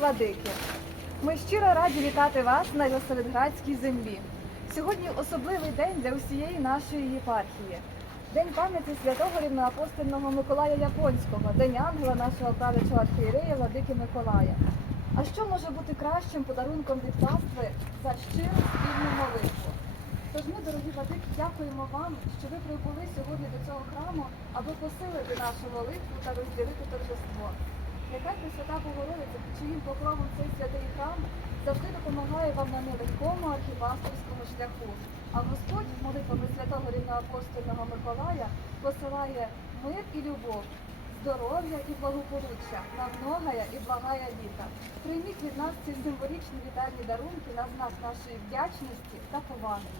владики. Ми щиро раді вітати вас на Єлисаветградській землі. Сьогодні особливий день для усієї нашої єпархії. День пам'яті святого рівноапостольного Миколая Японського, День ангела нашого правичого архієрея Владики Миколая. А що може бути кращим подарунком від пастви за щиру спільну молитву? Тож ми, дорогі владики, дякуємо вам, що ви прибули сьогодні храму, аби посилити нашу молитву та розділити торжество. Нехай Пресвята Богородиця, під чиїм покровом цей святий храм завжди допомагає вам на нелегкому архіпасторському шляху. А Господь молитвами святого рівноапостольного Миколая посилає мир і любов, здоров'я і благополуччя, на многое і благая літа. Прийміть від нас ці символічні вітальні дарунки на знак нашої вдячності та поваги.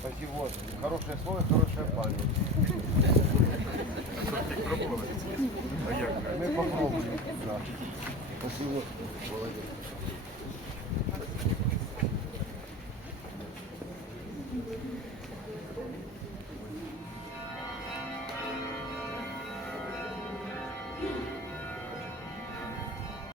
Спасибо. Хороше слово, хорошая память. Ми попробуємо. Thank you.